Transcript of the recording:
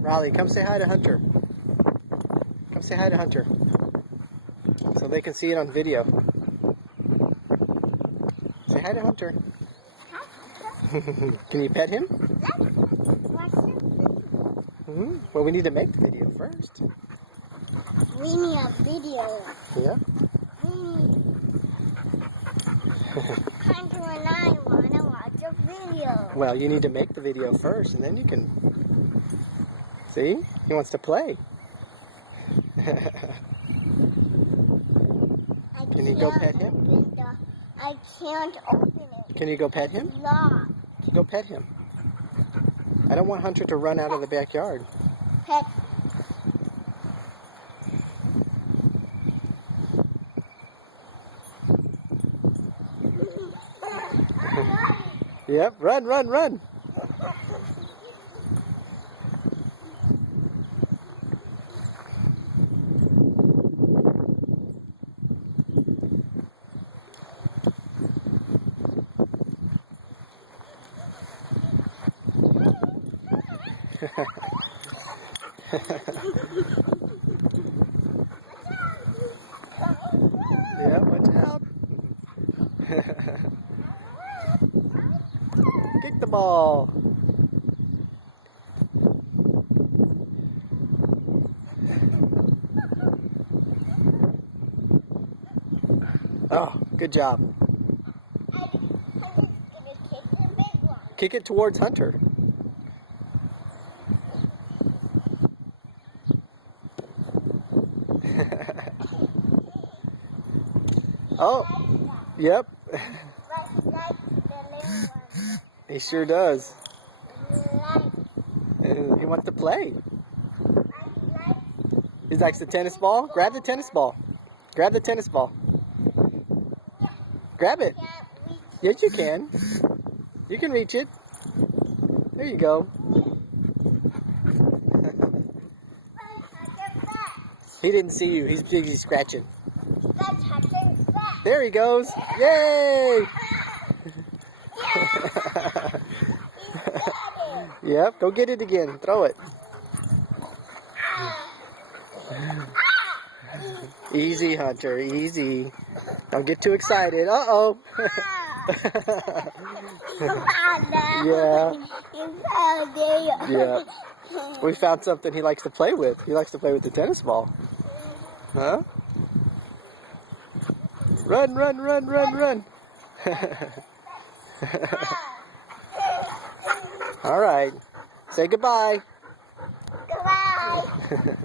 Riley, come say hi to Hunter. Come say hi to Hunter. So they can see it on video. Say hi to Hunter. Can you pet him? Well, we need to make the video first. We need a video. Yeah? Hunter and I want to watch a video. Well, you need to make the video first, and then you can... See? He wants to play. Can you go pet him? I can't open it. Can you go pet him? Locked. Go pet him. I don't want Hunter to run out of the backyard. Pet. Yep, run, run, run. Yeah, watch out. Kick the ball. Oh, good job. Kick it towards Hunter. Oh, yep. He sure does. He wants to play. He likes the tennis ball. Grab the tennis ball. Grab the tennis ball. Grab it. Yes, you can. You can reach it. There you go. He didn't see you. He's busy scratching. There he goes. Yay! Yep, go get it again. Throw it. Easy, Hunter. Easy. Don't get too excited. Uh-oh. Yeah. Yeah. We found something he likes to play with. He likes to play with the tennis ball. Huh? Run, run, run, run, run. All right. Say goodbye. Goodbye.